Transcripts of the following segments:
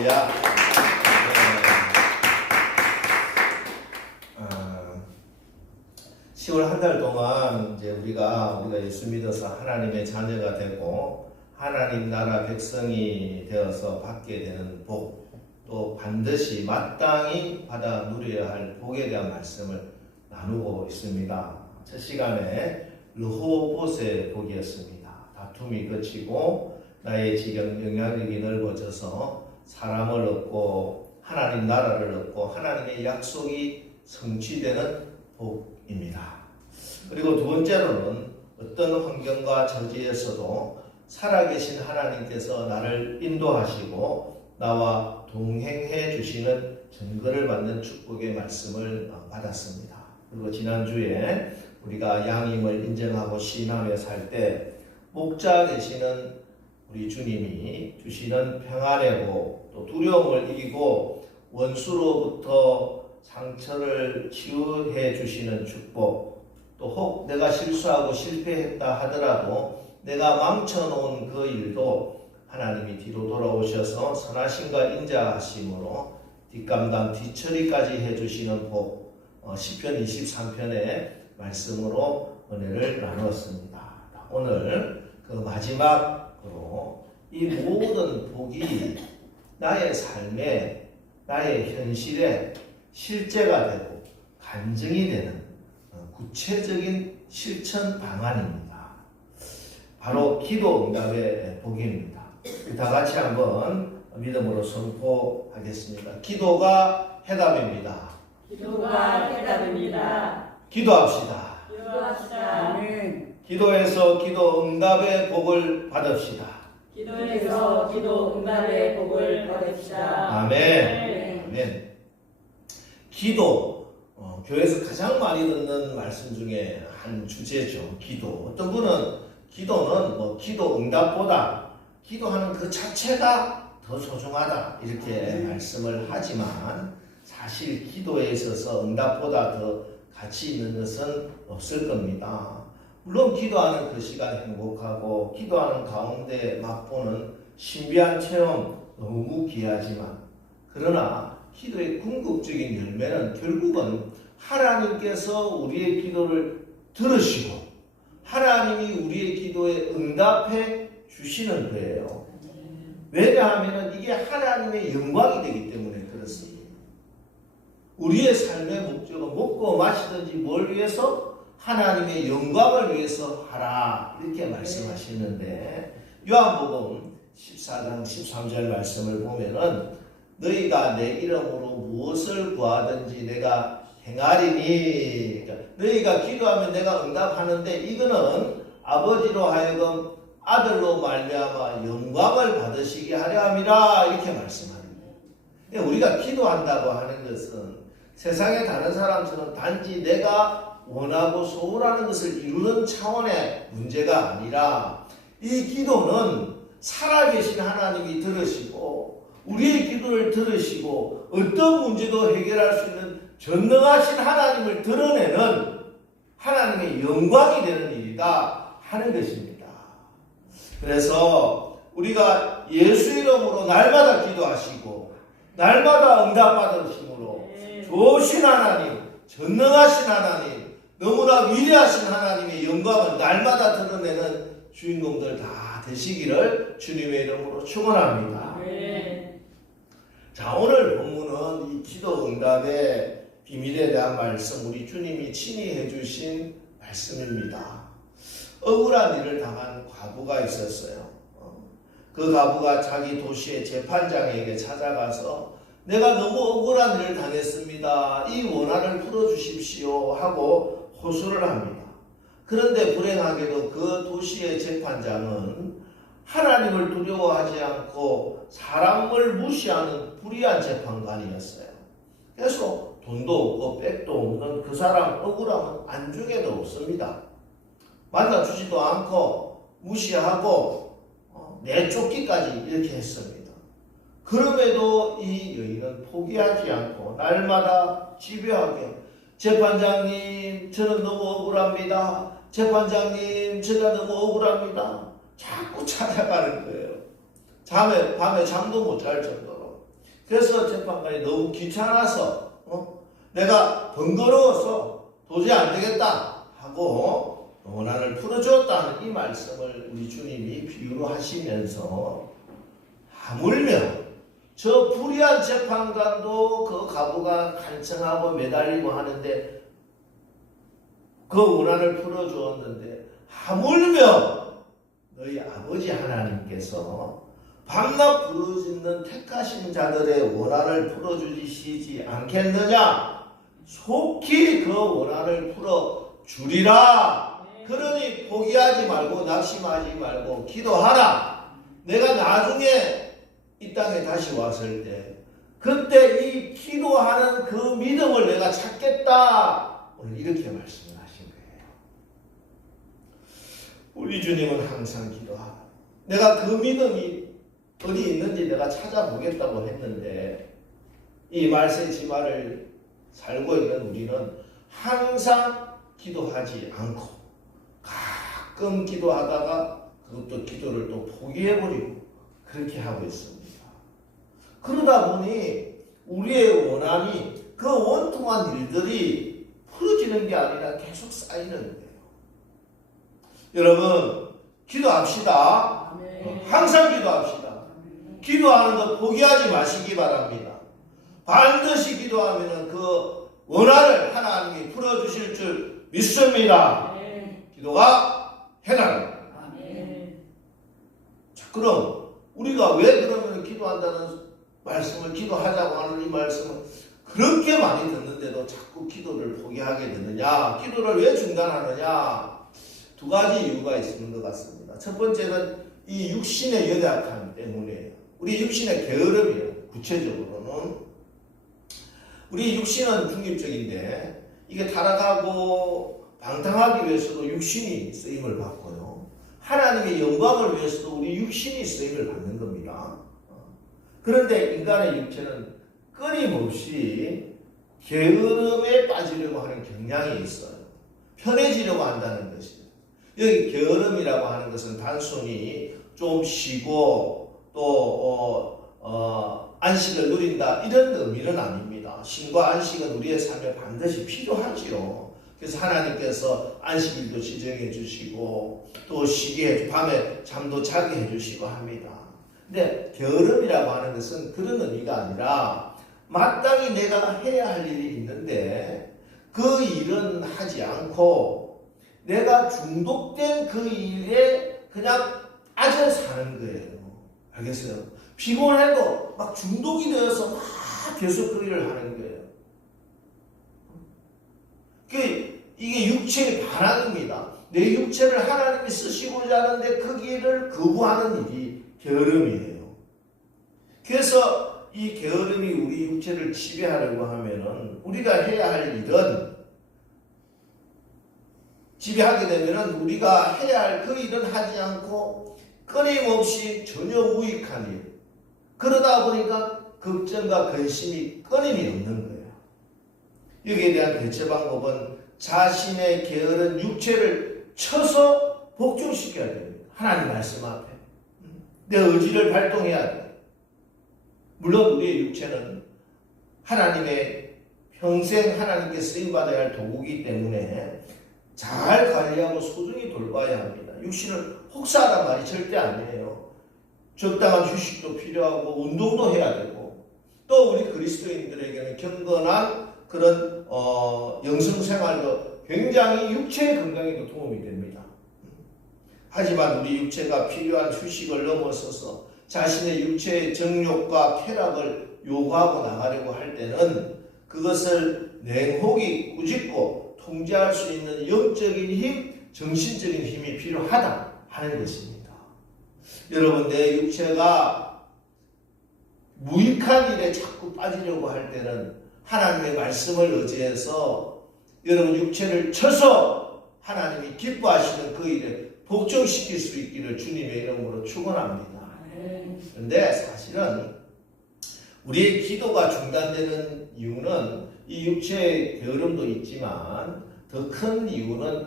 할렐루야. 10월 한 달 동안 이제 우리가 예수 믿어서 하나님의 자녀가 되고 하나님 나라 백성이 되어서 받게 되는 복, 또 반드시 마땅히 받아 누려야 할 복에 대한 말씀을 나누고 있습니다. 첫 시간에 르호봇의 복이었습니다. 다툼이 그치고 나의 지경 영향력이 넓어져서 사람을 얻고 하나님 나라를 얻고 하나님의 약속이 성취되는 복입니다. 그리고 두 번째로는 어떤 환경과 처지에서도 살아계신 하나님께서 나를 인도하시고 나와 동행해 주시는 증거를 받는 축복의 말씀을 받았습니다. 그리고 지난주에 우리가 양임을 인정하고 신앙에 살 때 목자 되시는 우리 주님이 주시는 평안의 복, 또 두려움을 이기고 원수로부터 상처를 치유해 주시는 축복, 또 혹 내가 실수하고 실패했다 하더라도 내가 망쳐놓은 그 일도 하나님이 뒤로 돌아오셔서 선하심과 인자하심으로 뒷감당 뒤처리까지 해주시는 복, 시편 23편의 말씀으로 은혜를 나누었습니다. 오늘 그 마지막으로 이 모든 복이 나의 삶에, 나의 현실에 실제가 되고 간증이 되는 구체적인 실천 방안입니다. 바로 기도 응답의 복입니다. 다 같이 한번 믿음으로 선포하겠습니다. 기도가 해답입니다. 기도가 해답입니다. 기도합시다. 기도합시다. 기도에서 기도 응답의 복을 받읍시다. 기도에서 기도 응답의 복을 받읍시다. 아멘. 아멘. 기도, 교회에서 가장 많이 듣는 말씀 중에 한 주제죠. 기도. 어떤 분은 기도는 기도 응답보다 기도하는 그 자체가 더 소중하다 이렇게 말씀을 하지만 사실 기도에 있어서 응답보다 더 가치 있는 것은 없을 겁니다. 물론 기도하는 그 시간 행복하고 기도하는 가운데 맛보는 신비한 체험 너무 귀하지만 그러나 기도의 궁극적인 열매는 결국은 하나님께서 우리의 기도를 들으시고 하나님이 우리의 기도에 응답해 주시는 거예요. 왜냐하면 이게 하나님의 영광이 되기 때문에 그렇습니다. 우리의 삶의 목적은 먹고 마시든지 뭘 위해서? 하나님의 영광을 위해서 하라 이렇게 말씀하시는데 요한복음 14장 13절 말씀을 보면은 너희가 내 이름으로 무엇을 구하든지 내가 행하리니, 그러니까 너희가 기도하면 내가 응답하는데 이거는 아버지로 하여금 아들로 말미암아 영광을 받으시게 하려 함이라 이렇게 말씀합니다. 우리가 기도한다고 하는 것은 세상의 다른 사람처럼 단지 내가 원하고 소원하는 것을 이루는 차원의 문제가 아니라 이 기도는 살아계신 하나님이 들으시고 우리의 기도를 들으시고 어떤 문제도 해결할 수 있는 전능하신 하나님을 드러내는 하나님의 영광이 되는 일이다 하는 것입니다. 그래서 우리가 예수 이름으로 날마다 기도하시고 날마다 응답받으심으로 좋으신 하나님, 전능하신 하나님, 너무나 위대하신 하나님의 영광을 날마다 드러내는 주인공들 다 되시기를 주님의 이름으로 축원합니다. 자, 오늘 본문은 이 기도 응답의 비밀에 대한 말씀, 우리 주님이 친히 해주신 말씀입니다. 억울한 일을 당한 과부가 있었어요. 그 과부가 자기 도시의 재판장에게 찾아가서 내가 너무 억울한 일을 당했습니다. 이 원한을 풀어주십시오 하고 호소를 합니다. 그런데 불행하게도 그 도시의 재판장은 하나님을 두려워하지 않고 사람을 무시하는 불의한 재판관이었어요. 그래서 돈도 없고 백도 없는 그 사람 억울하면 안중에도 없습니다. 만나주지도 않고 무시하고 내쫓기까지 이렇게 했습니다. 그럼에도 이 여인은 포기하지 않고 날마다 집요하게 재판장님 저는 너무 억울합니다. 재판장님 제가 너무 억울합니다. 자꾸 찾아가는 거예요. 밤에 잠도 못 잘 정도로. 그래서 재판관이 너무 귀찮아서 내가 번거로워서 도저히 안 되겠다 하고 원한을 풀어줬다는 이 말씀을 우리 주님이 비유로 하시면서 하물며 저 불의한 재판관도 그 가부가 간청하고 매달리고 하는데 그 원한을 풀어주었는데 하물며 너희 아버지 하나님께서 밤낮 부르짖는 택하신 자들의 원한을 풀어주시지 않겠느냐? 속히 그 원한을 풀어주리라. 그러니 포기하지 말고 낙심하지 말고 기도하라. 내가 나중에 이 땅에 다시 왔을 때 그때 이 기도하는 그 믿음을 내가 찾겠다. 오늘 이렇게 말씀을 하신 거예요. 우리 주님은 항상 기도하라. 내가 그 믿음이 어디 있는지 내가 찾아보겠다고 했는데 이 말세 지마를 살고 있는 우리는 항상 기도하지 않고 가끔 기도하다가 그것도 기도를 또 포기해버리고 그렇게 하고 있습니다. 그러다 보니 우리의 원한이 그 원통한 일들이 풀어지는 게 아니라 계속 쌓이는 거예요. 여러분 기도합시다. 항상 기도합시다. 기도하는 것 포기하지 마시기 바랍니다. 반드시 기도하면 그 원한을 하나님이 풀어주실 줄 믿습니다. 기도가 해답입니다. 자, 그럼 우리가 왜 그러면 기도한다는 말씀을 기도하자고 하는 이 말씀을 그렇게 많이 듣는데도 자꾸 기도를 포기하게 되느냐? 기도를 왜 중단하느냐? 두 가지 이유가 있는 것 같습니다. 첫 번째는 이 육신의 연약함 때문이에요. 우리 육신의 게으름이에요. 구체적으로는 우리 육신은 중립적인데 이게 타락하고 방탕하기 위해서도 육신이 쓰임을 받고요. 하나님의 영광을 위해서도 우리 육신이 쓰임을 받는 겁니다. 그런데 인간의 육체는 끊임없이 게으름에 빠지려고 하는 경향이 있어요. 편해지려고 한다는 것이에요. 여기 게으름이라고 하는 것은 단순히 좀 쉬고 또 안식을 누린다 이런 의미는 아닙니다. 쉼과 안식은 우리의 삶에 반드시 필요하지요. 그래서 하나님께서 안식일도 지정해 주시고 또 쉬게 밤에 잠도 자게 해 주시고 합니다. 근데 게으름이라고 하는 것은 그런 의미가 아니라 마땅히 내가 해야 할 일이 있는데 그 일은 하지 않고 내가 중독된 그 일에 그냥 빠져 사는 거예요. 알겠어요? 피곤해도 막 중독이 되어서 막 계속 그 일을 하는 거예요. 이게 육체의 반항입니다. 내 육체를 하나님이 쓰시고자 하는데 그 길을 거부하는 일이 게으름이에요. 그래서 이 게으름이 우리 육체를 지배하려고 하면은 우리가 해야 할 일은 지배하게 되면은 우리가 해야 할 그 일은 하지 않고 끊임없이 전혀 무익한 일. 그러다 보니까 걱정과 근심이 끊임이 없는 거예요. 여기에 대한 대처 방법은 자신의 게으른 육체를 쳐서 복종시켜야 됩니다. 하나님 말씀 앞에. 내 의지를 발동해야 돼요. 물론 우리의 육체는 하나님의 평생 하나님께 쓰임받아야 할 도구이기 때문에 잘 관리하고 소중히 돌봐야 합니다. 육신을 혹사하란 말이 절대 아니에요. 적당한 휴식도 필요하고 운동도 해야 되고 또 우리 그리스도인들에게는 경건한 그런 영성생활도 굉장히 육체의 건강에도 도움이 됩니다. 하지만 우리 육체가 필요한 휴식을 넘어서서 자신의 육체의 정욕과 쾌락을 요구하고 나가려고 할 때는 그것을 냉혹히 꾸짖고 통제할 수 있는 영적인 힘, 정신적인 힘이 필요하다 하는 것입니다. 여러분, 내 육체가 무익한 일에 자꾸 빠지려고 할 때는 하나님의 말씀을 의지해서 여러분 육체를 쳐서 하나님이 기뻐하시는 그 일에 복종시킬 수 있기를 주님의 이름으로 축원합니다. 그런데 사실은 우리의 기도가 중단되는 이유는 이 육체의 게으름도 있지만 더 큰 이유는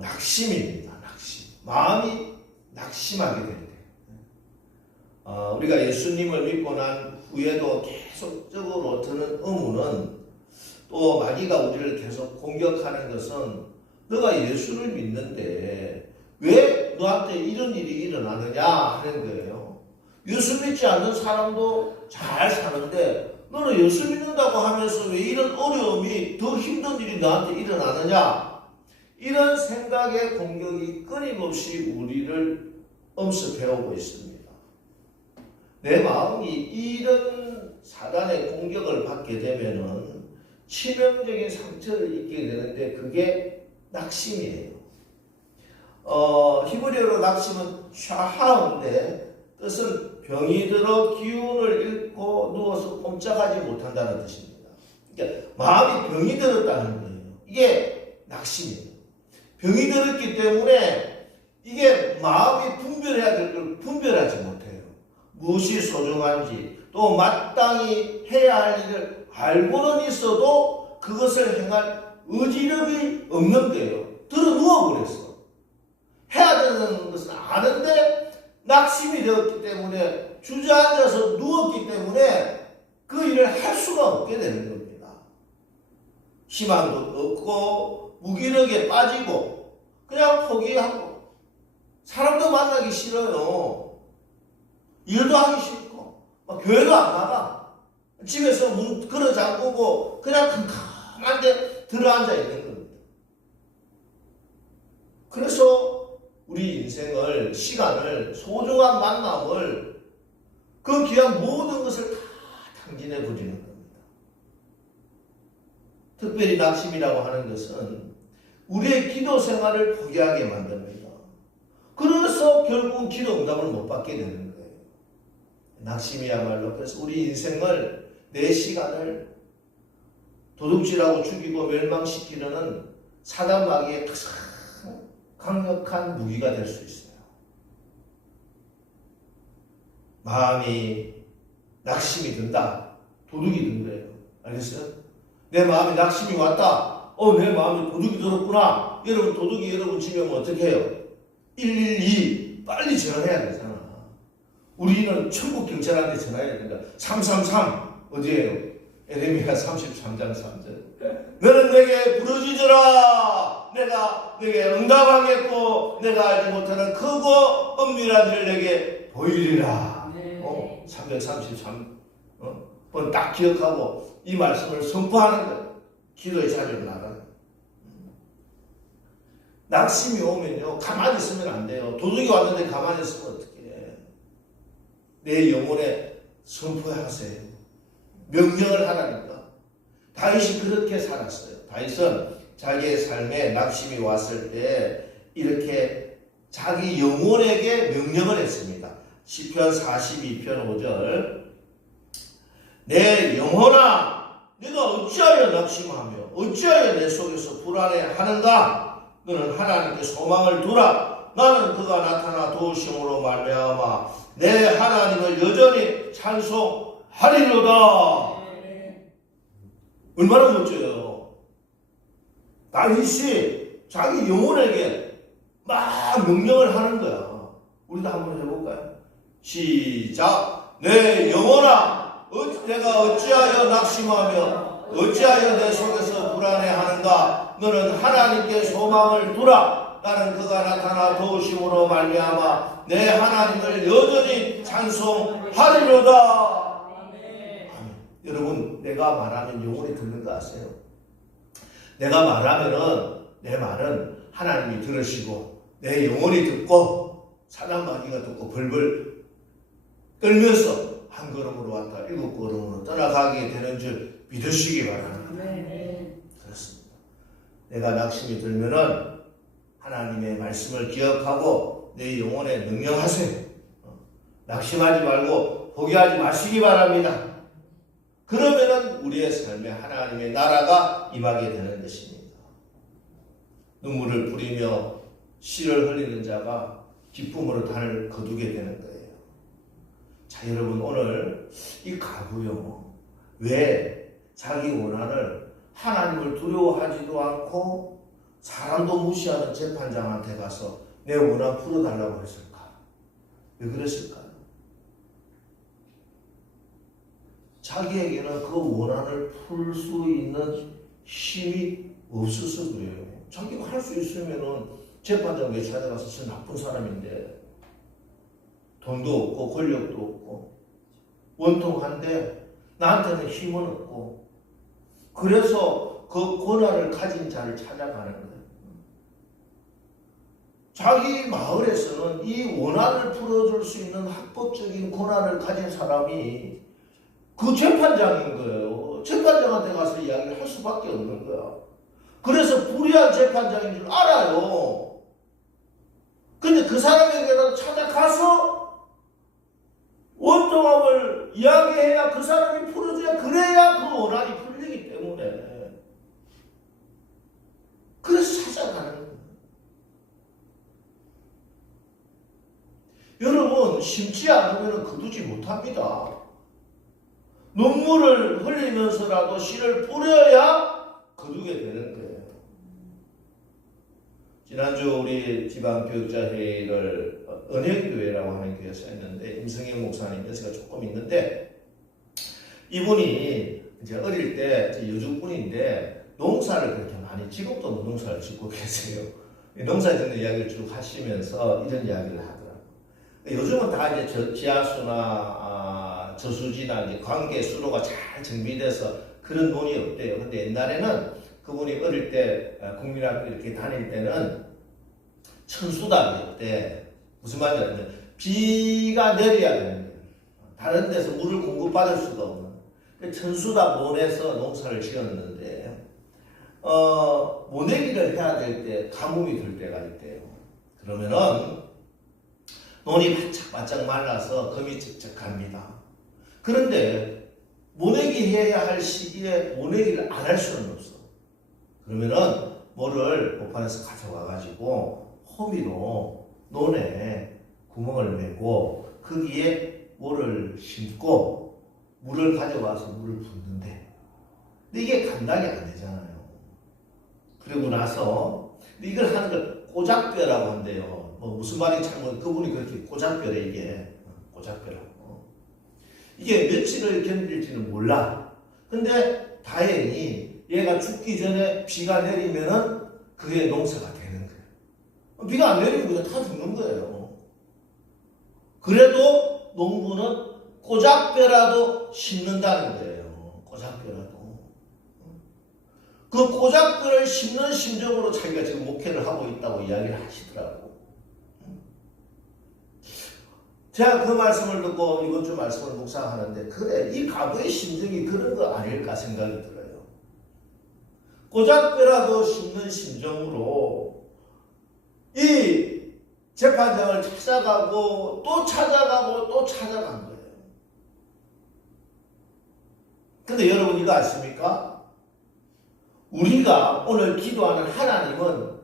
낙심입니다. 낙심. 마음이 낙심하게 될 때. 우리가 예수님을 믿고 난 후에도 계속적으로 드는 의문은, 또 마귀가 우리를 계속 공격하는 것은, 너가 예수를 믿는데 왜 너한테 이런 일이 일어나느냐 하는 거예요. 예수 믿지 않는 사람도 잘 사는데 너는 예수 믿는다고 하면서 왜 이런 어려움이, 더 힘든 일이 너한테 일어나느냐, 이런 생각의 공격이 끊임없이 우리를 엄습해오고 있습니다. 내 마음이 이런 사단의 공격을 받게 되면은 치명적인 상처를 입게 되는데, 그게 낙심이에요. 히브리어로 낙심은 샤하인데 뜻은 병이 들어 기운을 잃고 누워서 꼼짝하지 못한다는 뜻입니다. 그러니까 마음이 병이 들었다는 거예요. 이게 낙심이에요. 병이 들었기 때문에 이게 마음이 분별해야 될 걸 분별하지 못해요. 무엇이 소중한지, 또 마땅히 해야 할 일을 알고는 있어도 그것을 행할 의지력이 없는 거예요. 들어 누워버렸어. 해야 되는 것은 아는데 낙심이 되었기 때문에, 주저앉아서 누웠기 때문에 그 일을 할 수가 없게 되는 겁니다. 희망도 없고 무기력에 빠지고 그냥 포기하고, 사람도 만나기 싫어요. 일도 하기 싫고 막 교회도 안 나가. 집에서 문 걸어 잠그고 그냥 캄캄한데 들어앉아 있는 겁니다. 그래서 우리 인생을, 시간을, 소중한 만남을, 그 귀한 모든 것을 다 탕진해 버리는 겁니다. 특별히 낙심이라고 하는 것은 우리의 기도 생활을 포기하게 만듭니다. 그래서 결국 기도 응답을 못 받게 되는 거예요. 낙심이야말로, 그래서 우리 인생을, 내 시간을 도둑질하고 죽이고 멸망시키려는 사단 마귀의 가장 강력한 무기가 될 수 있어요. 마음이 낙심이 든다, 도둑이 든 거예요. 알겠어요? 내 마음에 낙심이 왔다. 내 마음에 도둑이 들었구나. 여러분, 도둑이 여러분 집에 오면 어떻게 해요? 112 빨리 전화해야 되잖아. 우리는 천국 경찰한테 전화해야 된다. 333 어디에요? 에레미야 33장 3절. 너는 내게 부르짖으라. 내가 내게 응답하겠고 내가 알지 못하는 크고 엄밀한 일을 내게 보이리라. 333 번 딱 기억하고 이 말씀을 선포하는 거예요. 기도의 자리로 나가는. 낙심이 오면요, 가만히 있으면 안 돼요. 도둑이 왔는데 가만히 있으면 어떡해. 내 영혼에 선포하세요. 명령을 하라니까. 다윗이 그렇게 살았어요. 다윗은 자기의 삶에 낙심이 왔을 때 이렇게 자기 영혼에게 명령을 했습니다. 시편 42편 5절. 내 영혼아, 네가 어찌하여 낙심하며 어찌하여 내 속에서 불안해하는가? 너는 하나님께 소망을 두라. 나는 그가 나타나 도우심으로 말미암아 내 하나님을 여전히 찬송하리로다. 얼마나 멋져요. 다윗이 자기 영혼에게 막 명령을 하는 거야. 우리도 한번 해볼까요? 시작. 내 영혼아, 내가 어찌하여 낙심하며 어찌하여 내 속에서 불안해하는가? 너는 하나님께 소망을 두라. 나는 그가 나타나 도우심으로 말미암아 내 하나님을 여전히 찬송하리로다. 아멘. 여러분, 내가 말하면 영혼이 듣는 거 아세요? 내가 말하면은 내 말은 하나님이 들으시고 내 영혼이 듣고 사단 마귀가 듣고 벌벌 떨면서 한 걸음으로 왔다 7걸음으로 떠나가게 되는 줄 믿으시기 바랍니다. 그렇습니다. 내가 낙심이 들면은 하나님의 말씀을 기억하고 내 영혼에 명령하세요. 낙심하지 말고 포기하지 마시기 바랍니다. 그러면은 우리의 삶에 하나님의 나라가 임하게 되는 것입니다. 눈물을 뿌리며 씨를 흘리는 자가 기쁨으로 단을 거두게 되는 거예요. 자, 여러분, 오늘 이 가부요, 왜 자기 원한을 하나님을 두려워하지도 않고 사람도 무시하는 재판장한테 가서 내 원한 풀어달라고 했을까? 왜 그랬을까요? 자기에게는 그 원한을 풀 수 있는 힘이 없어서 그래요. 자기가 할 수 있으면은 재판장에 찾아가서 저 나쁜 사람인데 돈도 없고 권력도 없고 원통한데 나한테는 힘은 없고 그래서 그 권한을 가진 자를 찾아가는 거예요. 자기 마을에서는 이 원한을 풀어줄 수 있는 합법적인 권한을 가진 사람이 그 재판장인 거예요. 재판장한테 가서 이야기를 할 수밖에 없는 거야. 그래서 불의한 재판장인 줄 알아요. 근데 그 사람에게라도 찾아가서 원통함을 이야기해야 그 사람이 풀어줘야 그래야 그 원한이 풀리기 때문에 그래서 찾아가는 거예요. 여러분 심지 않으면 거두지 못합니다. 눈물을 흘리면서라도 씨를 뿌려야 거두게 되는 거예요. 지난주 우리 지방교육자회의를 은혜교회라고 하는 교회에서 했는데 임성영 목사님 연세가 조금 있는데 이분이 이제 어릴 때 여주분인데 농사를 그렇게 많이 지금도 농사를 짓고 계세요. 농사 짓는 이야기를 쭉 하시면서 이런 이야기를 하더라고요. 요즘은 다 이제 지하수나 저수지나 이제 관계 수로가 잘 정비돼서 그런 논이 없대요. 근데 옛날에는 그분이 어릴 때 국민학교 이렇게 다닐 때는 천수답이었대. 무슨 말인지 알면 비가 내려야 되는 거예요. 다른 데서 물을 공급받을 수가 없는. 천수답 논에서 농사를 지었는데 모내기를 해야 될 때 가뭄이 들 때가 있대요. 그러면은 논이 바짝바짝 말라서 금이 쩍쩍합니다. 그런데 모내기 해야 할 시기에 모내기를 안 할 수는 없어. 그러면은 모를 목판에서 가져와 가지고 호미로 논에 구멍을 메고 거기에 모를 심고 물을 가져와서 물을 붓는데 근데 이게 감당이 안 되잖아요. 그리고 나서 이걸 하는 걸 꼬작뼈라고 한대요. 뭐 무슨 말인지 잘 모르겠는데 그분이 그렇게 꼬작뼈래 이게 꼬작뼈라고. 이게 며칠을 견딜지는 몰라. 근데 다행히 얘가 죽기 전에 비가 내리면은 그게 농사가 되는 거예요. 비가 안 내리면 그냥 다 죽는 거예요. 그래도 농부는 꼬작뼈라도 심는다는 거예요. 꼬작뼈라도. 그 꼬작뼈를 심는 심정으로 자기가 지금 목회를 하고 있다고 이야기를 하시더라고. 제가 그 말씀을 듣고 이번 주 말씀을 묵상하는데 그래 이 가부의 심정이 그런 거 아닐까 생각이 들어요. 꼬작뼈라도 심는 심정으로 이 재판장을 찾아가고 또 찾아가고 또 찾아간 거예요. 근데 여러분 이거 아십니까? 우리가 오늘 기도하는 하나님은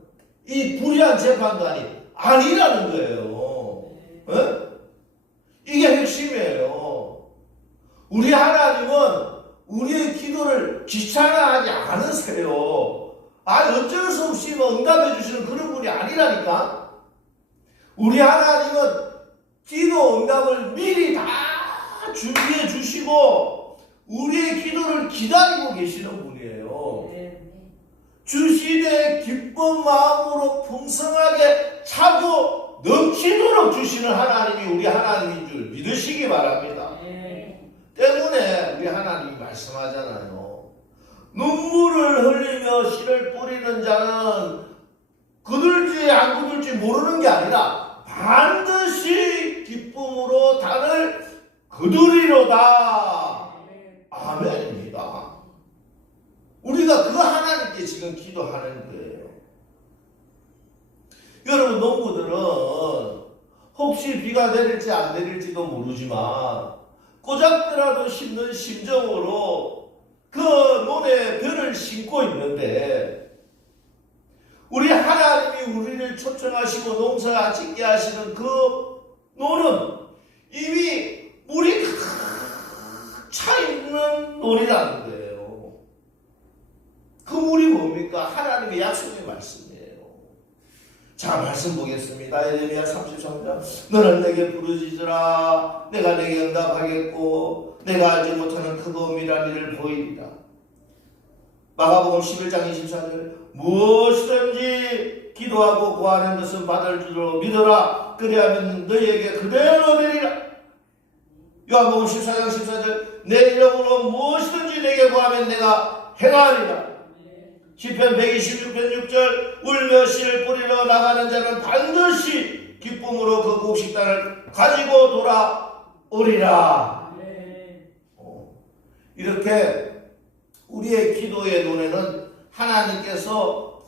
이 불의한 재판관이 아니라는 거예요. 네? 이게 핵심이에요. 우리 하나님은 우리의 기도를 귀찮아하지 않으세요. 어쩔 수 없이 응답해 주시는 그런 분이 아니라니까. 우리 하나님은 기도 응답을 미리 다 준비해 주시고 우리의 기도를 기다리고 계시는 분이에요. 주시되 기쁜 마음으로 풍성하게 차고 넘치도록 주시는 하나님이 우리 하나님인 줄 믿으시기 바랍니다. 때문에 우리 하나님이 말씀하잖아요. 눈물을 흘리며 씨를 뿌리는 자는 거둘지 안 거둘지 모르는 게 아니라 반드시 기쁨으로 단을 거두리로다. 아멘입니다. 우리가 그 하나님께 지금 기도하는 거예요. 여러분 농부들은 혹시 비가 내릴지 안 내릴지도 모르지만 꼬작뼈라도 심는 심정으로 그 논에 벼를 심고 있는데 우리 하나님이 우리를 초청하시고 농사 짓게 하시는 그 논은 이미 물이 가득 차 있는 논이라는 거예요. 그 물이 뭡니까? 하나님의 약속의 말씀이에요. 자, 말씀 보겠습니다. 예레미야 33장. 너는 내게 부르짖으라. 내가 내게 응답하겠고 내가 알지 못하는 크고 은밀한 일을 보이리라. 마가복음 11장 24절. 무엇이든지 기도하고 구하는 것은 받을 줄로 믿어라. 그리하면 너희에게 그대로 되리라. 요한복음 14장 14절. 내 이름으로 무엇이든지 내게 구하면 내가 행하리라. 시편 126편 6절. 울며 씨를 뿌리러 나가는 자는 반드시 기쁨으로 그 곡식단을 가지고 돌아오리라. 이렇게 우리의 기도의 눈에는 하나님께서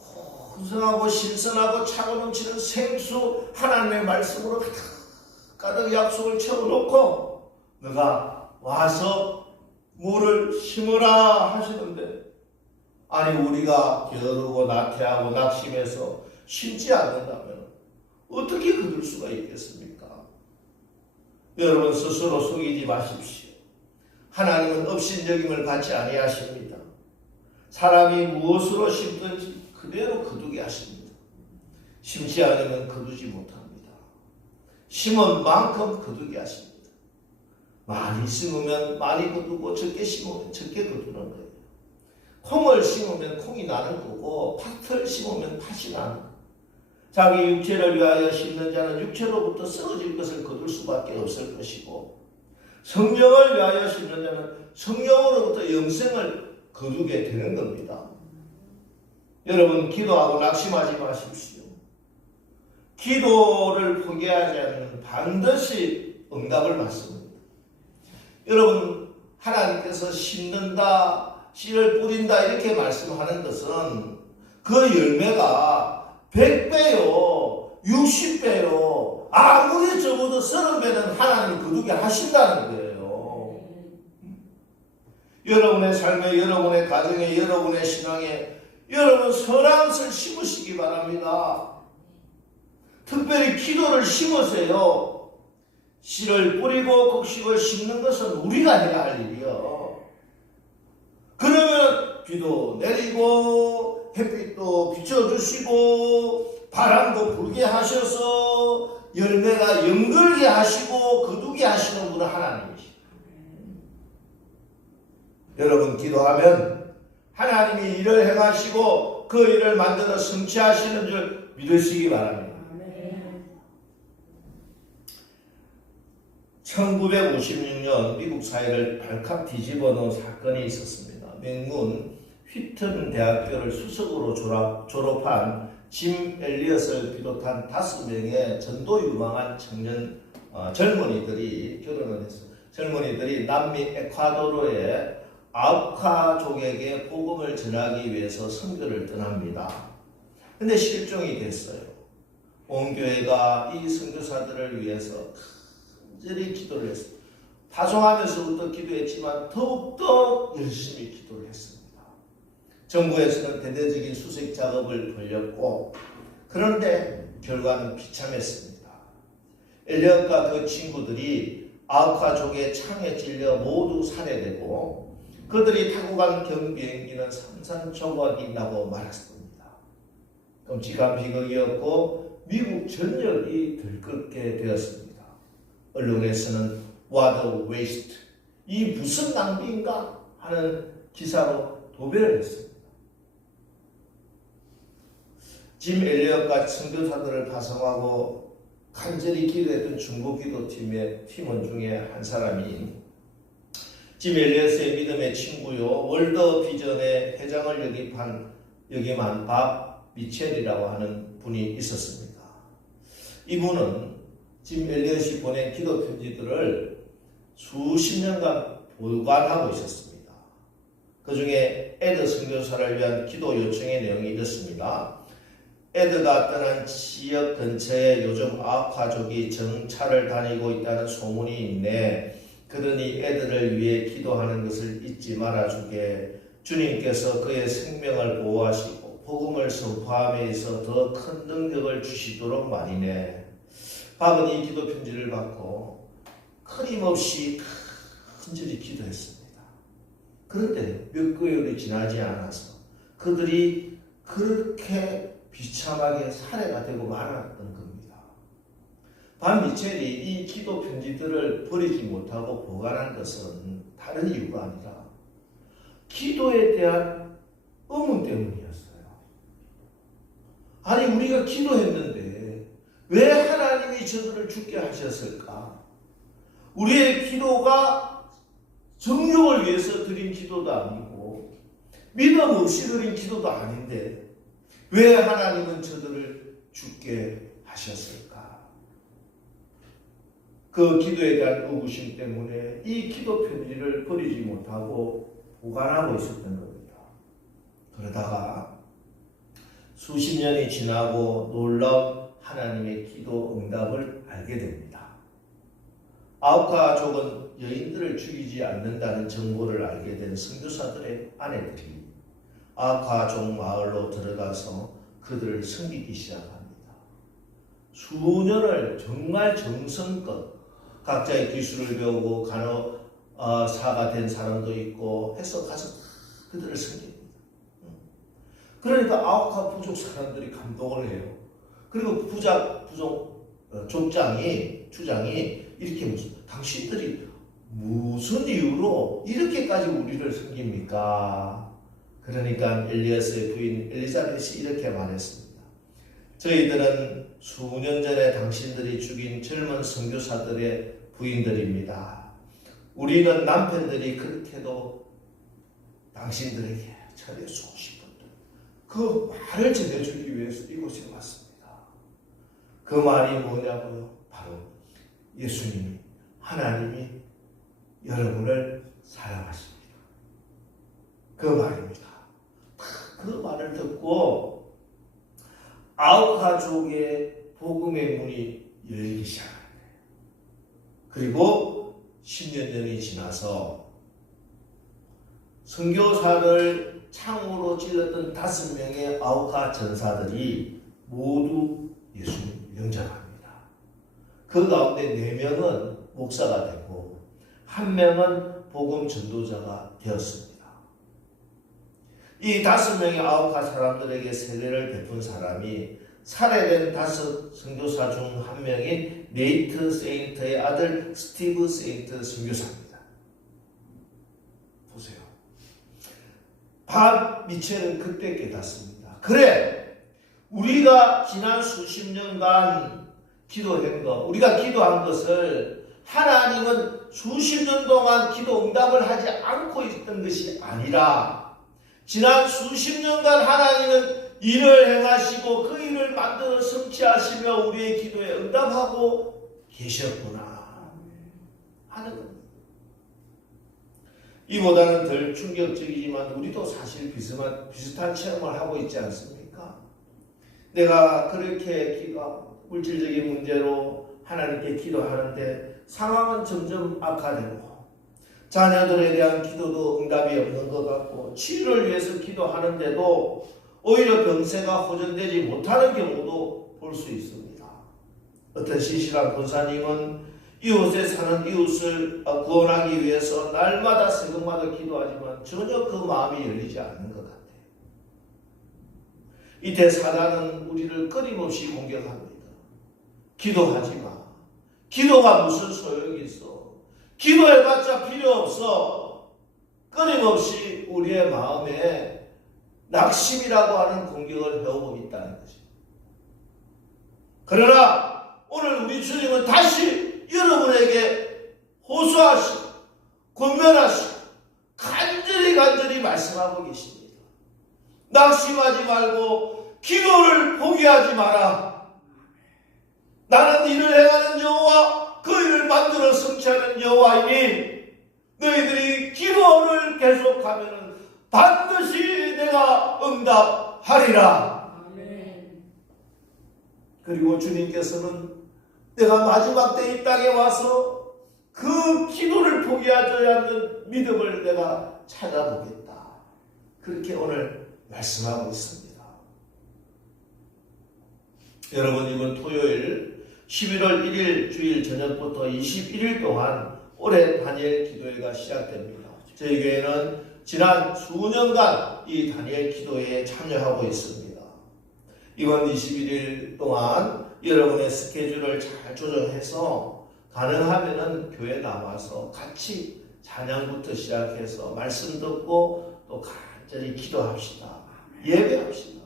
풍성하고 신선하고 차고 넘치는 생수 하나님의 말씀으로 가득 약속을 채워놓고 너가 와서 물을 심으라 하시는데, 아니 우리가 게으르고 나태하고 낙심해서 심지 않는다면 어떻게 거둘 수가 있겠습니까? 여러분 스스로 속이지 마십시오. 하나님은 업신여김을 받지 아니하십니다. 사람이 무엇으로 심든지 그대로 거두게 하십니다. 심지 않으면 거두지 못합니다. 심은 만큼 거두게 하십니다. 많이 심으면 많이 거두고 적게 심으면 적게 거두는 거예요. 콩을 심으면 콩이 나는 거고 팥을 심으면 팥이 나는 거예요. 자기 육체를 위하여 심는 자는 육체로부터 썩어질 것을 거둘 수밖에 없을 것이고, 성령을 위하여 심는 자는 성령으로부터 영생을 거두게 되는 겁니다. 여러분 기도하고 낙심하지 마십시오. 기도를 포기하지 않으면 반드시 응답을 받습니다. 여러분 하나님께서 심는다, 씨를 뿌린다 이렇게 말씀하는 것은 그 열매가 100배요 60배요 아무리 적어도 30배는 하나님 거두게 하신다는 거예요. 여러분의 삶에, 여러분의 가정에, 여러분의 신앙에 여러분 선한 것을 심으시기 바랍니다. 특별히 기도를 심으세요. 씨를 뿌리고 곡식을 심는 것은 우리가 해야 할 일이요. 그러면 비도 내리고 햇빛도 비춰주시고 바람도 불게 하셔서 열매가 연결게 하시고 거두게 하시는 분은 하나님이십니다. 여러분 기도하면 하나님이 일을 행하시고 그 일을 만들어 성취하시는 줄 믿으시기 바랍니다. 1956년 미국 사회를 발칵 뒤집어 놓은 사건이 있었습니다. 명문 휘튼 대학교를 수석으로 졸업한 짐 엘리엇을 비롯한 5명의 전도 유망한 젊은이들이 결혼을 했어요. 젊은이들이 남미 에콰도르의 아우카족에게 복음을 전하기 위해서 선교를 떠납니다. 근데 실종이 됐어요. 온 교회가 이 선교사들을 위해서 간절히 기도를 했습니다. 파송하면서부터 기도했지만 더욱더 열심히 기도를 했습니다. 정부에서는 대대적인 수색 작업을 벌였고, 그런데 결과는 비참했습니다. 엘리엇과 그 친구들이 아우카족의 창에 찔려 모두 살해되고, 그들이 타고 간 경비행기는 산산조각이 나고 말았습니다. 끔찍한 비극이었고 미국 전역이 들끓게 되었습니다. 언론에서는 What a waste, 이 무슨 낭비인가 하는 기사로 도배를 했습니다. 짐 엘리엇과 선교사들을 파송하고 간절히 기도했던 중보기도팀의 팀원 중에 한 사람이 짐 엘리엇의 믿음의 친구요 월드 비전의 회장을 역임한 밥 미첼이라고 하는 분이 있었습니다. 이분은 짐 엘리엇이 보낸 기도 편지들을 수십 년간 보관하고 있었습니다. 그 중에 에드 선교사를 위한 기도 요청의 내용이 이렇습니다. 에드가 떠난 지역 근처에 요즘 아우카족이 정찰을 다니고 있다는 소문이 있네. 그러니 에드를 위해 기도하는 것을 잊지 말아주게. 주님께서 그의 생명을 보호하시고 복음을 선포함에 있어 더 큰 능력을 주시도록 말이네. 밥은 이 기도 편지를 받고 끊임없이 간절히 기도했습니다. 그런데 몇 개월이 지나지 않아서 그들이 그렇게 비참하게 살해가 되고 말았던 겁니다. 반 미첼이 이 기도 편지들을 버리지 못하고 보관한 것은 다른 이유가 아니라 기도에 대한 의문 때문이었어요. 아니 우리가 기도했는데 왜 하나님이 저들을 죽게 하셨을까? 우리의 기도가 정욕을 위해서 드린 기도도 아니고 믿음 없이 드린 기도도 아닌데 왜 하나님은 저들을 죽게 하셨을까? 그 기도에 대한 의구심 때문에 이 기도 편지를 버리지 못하고 보관하고 있었던 겁니다. 그러다가 수십 년이 지나고 놀라운 하나님의 기도 응답을 알게 됩니다. 아우카족은 여인들을 죽이지 않는다는 정보를 알게 된 선교사들의 아내들이 아우카족 마을로 들어가서 그들을 섬기기 시작합니다. 수년을 정말 정성껏 각자의 기술을 배우고 간호사가 된 사람도 있고 해서 가서 그들을 섬깁니다. 그러니까 아우카 부족 사람들이 감동을 해요. 그리고 주장이 이렇게 묻습니다. 당신들이 무슨 이유로 이렇게까지 우리를 섬깁니까? 그러니까 엘리아스의 부인 엘리자벳이 이렇게 말했습니다. 저희들은 수년 전에 당신들이 죽인 젊은 선교사들의 부인들입니다. 우리는 남편들이 그렇게도 당신들에게 전해주고 싶었던 그 말을 전해주기 위해서 이곳에 왔습니다. 그 말이 뭐냐고요? 바로 예수님이, 하나님이 여러분을 사랑하십니다. 그 말입니다. 그 말을 듣고 아우카족의 복음의 문이 열리기 시작합니다. 그리고 10년 전이 지나서 선교사를 창으로 찔렀던 5명의 아우카 전사들이 모두 예수님 영접합니다. 그 가운데 4명은 목사가 되고 1명은 복음 전도자가 되었습니다. 이 5명의 아우카 사람들에게 세례를 베푼 사람이 살해된 5 선교사 중 1명인 네이트 세인트의 아들 스티브 세인트 선교사입니다. 보세요. 밥 미첼은 그때 깨닫습니다. 그래, 우리가 지난 수십 년간 기도한 것, 우리가 기도한 것을 하나님은 수십 년 동안 기도 응답을 하지 않고 있던 것이 아니라 지난 수십 년간 하나님은 일을 행하시고 그 일을 만들어 성취하시며 우리의 기도에 응답하고 계셨구나 하는 겁니다. 이보다는 덜 충격적이지만 우리도 사실 비슷한 체험을 하고 있지 않습니까? 내가 그렇게 물질적인 문제로 하나님께 기도하는데 상황은 점점 악화되고 자녀들에 대한 기도도 응답이 없는 것 같고 치유를 위해서 기도하는데도 오히려 병세가 호전되지 못하는 경우도 볼 수 있습니다. 어떤 신실한 권사님은 이웃에 사는 이웃을 구원하기 위해서 날마다 새벽마다 기도하지만 전혀 그 마음이 열리지 않는 것 같아요. 이때 사단은 우리를 끊임없이 공격합니다. 기도하지 마. 기도가 무슨 소용이 있어. 기도해봤자 필요 없어. 끊임없이 우리의 마음에 낙심이라고 하는 공격을 해오고 있다는 것입니다. 그러나 오늘 우리 주님은 다시 여러분에게 호소하시고 권면하시고 간절히 말씀하고 계십니다. 낙심하지 말고 기도를 포기하지 마라. 나는 일을 행하는 여호와 그 일을 만들어 성취하는 여호와이니 너희들이 기도를 계속하면 반드시 내가 응답하리라. 아멘. 그리고 주님께서는 내가 마지막 때 이 땅에 와서 그 기도를 포기하지 않는 믿음을 내가 찾아보겠다. 그렇게 오늘 말씀하고 있습니다. 여러분, 이번 토요일 11월 1일 주일 저녁부터 21일 동안 올해 다니엘 기도회가 시작됩니다. 저희 교회는 지난 수년간 이 다니엘 기도회에 참여하고 있습니다. 이번 21일 동안 여러분의 스케줄을 잘 조정해서 가능하면은 교회 나와서 같이 찬양부터 시작해서 말씀 듣고 또 간절히 기도합시다. 예배합시다.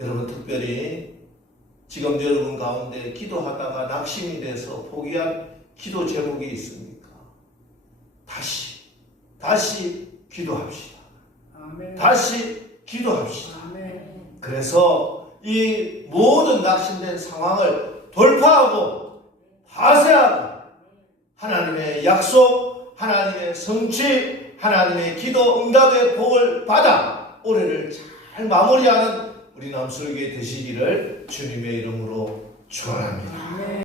여러분 특별히 지금 여러분 가운데 기도하다가 낙심이 돼서 포기한 기도 제목이 있습니까? 다시 기도합시다. 아멘. 다시 기도합시다. 아멘. 그래서 이 모든 낙심된 상황을 돌파하고 파쇄하고 하나님의 약속, 하나님의 성취, 하나님의 기도 응답의 복을 받아 올해를 잘 마무리하는 우리 남설교회 되시기를 주님의 이름으로 축원합니다. 아멘.